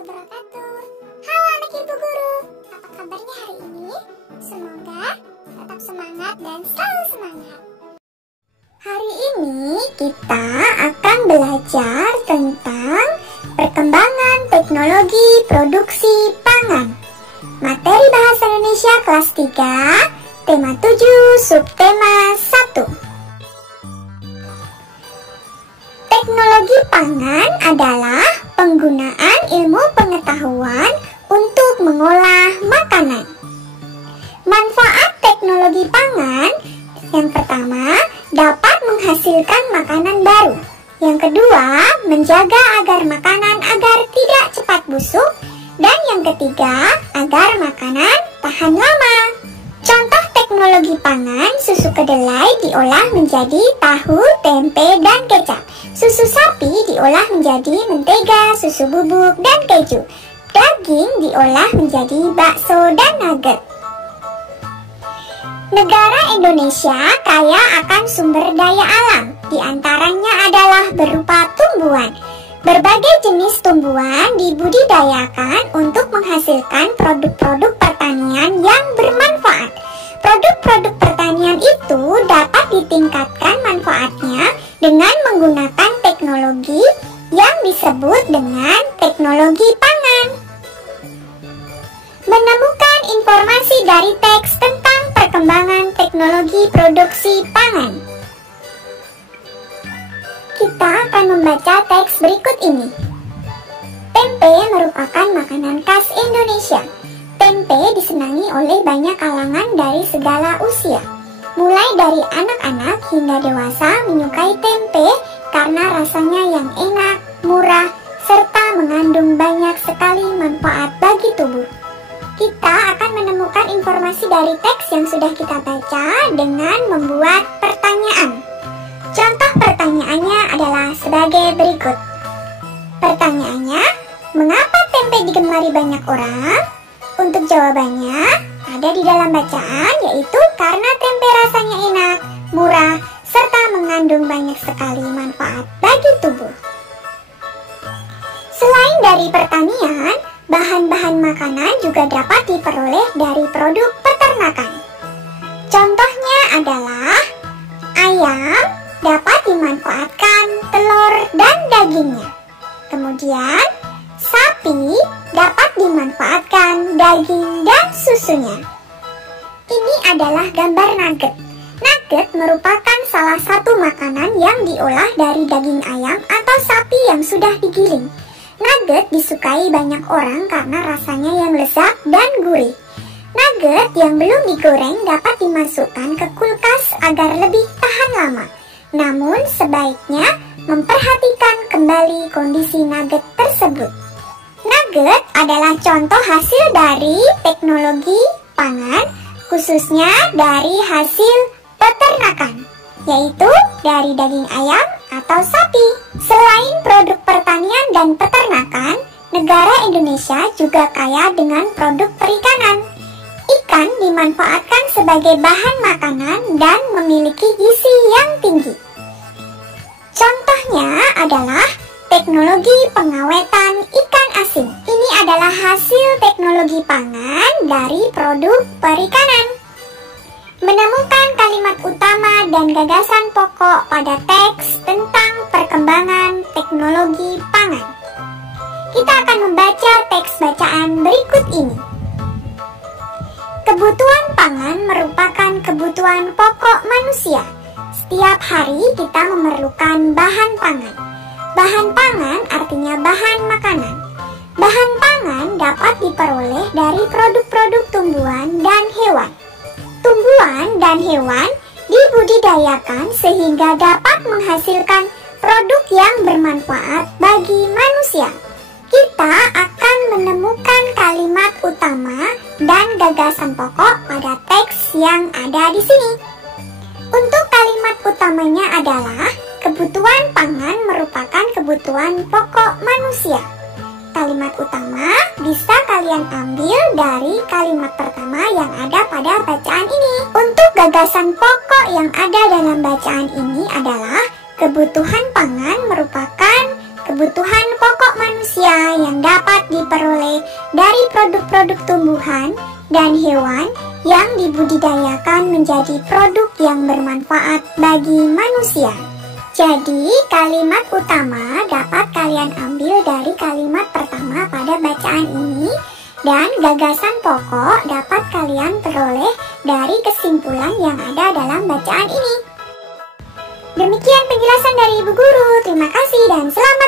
wabarakatuh. Halo anak ibu guru, apa kabarnya hari ini? Semoga tetap semangat dan selalu semangat. Hari ini kita akan belajar tentang perkembangan teknologi produksi pangan. Materi Bahasa Indonesia kelas 3, tema 7, subtema 1. Teknologi pangan adalah penggunaan ilmu pengetahuan untuk mengolah makanan. Manfaat teknologi pangan: yang pertama, dapat menghasilkan makanan baru. Yang kedua, menjaga agar makanan tidak cepat busuk. Dan yang ketiga, agar makanan tahan lama. Contoh teknologi pangan: susu kedelai diolah menjadi tahu, tempe, dan kecap. Susu sapi diolah menjadi mentega, susu bubuk, dan keju. Daging diolah menjadi bakso dan nugget. Negara Indonesia kaya akan sumber daya alam. Di antaranya adalah berupa tumbuhan. Berbagai jenis tumbuhan dibudidayakan untuk menghasilkan produk-produk pertanian yang bermanfaat. Produk-produk pertanian itu dapat ditingkatkan manfaatnya dengan menggunakan teknologi yang disebut dengan teknologi pangan. Menemukan informasi dari teks tentang perkembangan teknologi produksi pangan. Kita akan membaca teks berikut ini. Tempe merupakan makanan khas Indonesia. Tempe disenangi oleh banyak kalangan dari segala usia. Mulai dari anak-anak hingga dewasa menyukai tempe karena rasanya yang enak, murah, serta mengandung banyak sekali manfaat bagi tubuh. Kita akan menemukan informasi dari teks yang sudah kita baca dengan membuat pertanyaan. Contoh pertanyaannya adalah sebagai berikut. Pertanyaannya, mengapa tempe digemari banyak orang? Untuk jawabannya ada di dalam bacaan, yaitu karena tempe rasanya enak, murah, serta mengandung banyak sekali manfaat bagi tubuh. Selain dari pertanian, bahan-bahan makanan juga dapat diperoleh dari produk peternakan. Contohnya adalah ayam dapat dimanfaatkan telur dan dagingnya. Kemudian, sapi dapat dimanfaatkan daging dan susunya. Ini adalah gambar nugget. Nugget merupakan salah satu makanan yang diolah dari daging ayam atau sapi yang sudah digiling. Nugget disukai banyak orang karena rasanya yang lezat dan gurih. Nugget yang belum digoreng dapat dimasukkan ke kulkas agar lebih tahan lama. Namun sebaiknya memperhatikan kembali kondisi nugget tersebut. Nugget adalah contoh hasil dari teknologi pangan, khususnya dari hasil peternakan, yaitu dari daging ayam atau sapi. Selain produk pertanian dan peternakan, negara Indonesia juga kaya dengan produk perikanan. Ikan dimanfaatkan sebagai bahan makanan dan memiliki gizi yang tinggi. Contohnya adalah teknologi pengawetan ikan asin. Ini adalah hasil teknologi pangan dari produk perikanan. Menemukan kalimat utama dan gagasan pokok pada teks tentang perkembangan teknologi pangan. Kita akan membaca teks bacaan berikut ini. Kebutuhan pangan merupakan kebutuhan pokok manusia. Setiap hari kita memerlukan bahan pangan. Bahan pangan artinya bahan makanan. Bahan pangan dapat diperoleh dari produk-produk tumbuhan dan hewan. Tumbuhan dan hewan dibudidayakan sehingga dapat menghasilkan produk yang bermanfaat bagi manusia. Kita akan menemukan kalimat utama dan gagasan pokok pada teks yang ada di sini. Untuk kalimat utamanya adalah kebutuhan pangan merupakan kebutuhan pokok manusia. Kalimat utama bisa kalian ambil dari kalimat pertama yang ada pada bacaan ini. Untuk gagasan pokok yang ada dalam bacaan ini adalah kebutuhan pangan merupakan kebutuhan pokok manusia yang dapat diperoleh dari produk-produk tumbuhan dan hewan yang dibudidayakan menjadi produk yang bermanfaat bagi manusia. Jadi, kalimat utama dapat kalian ambil dari kalimat pertama pada bacaan ini, dan gagasan pokok dapat kalian peroleh dari kesimpulan yang ada dalam bacaan ini. Demikian penjelasan dari Ibu Guru. Terima kasih dan selamat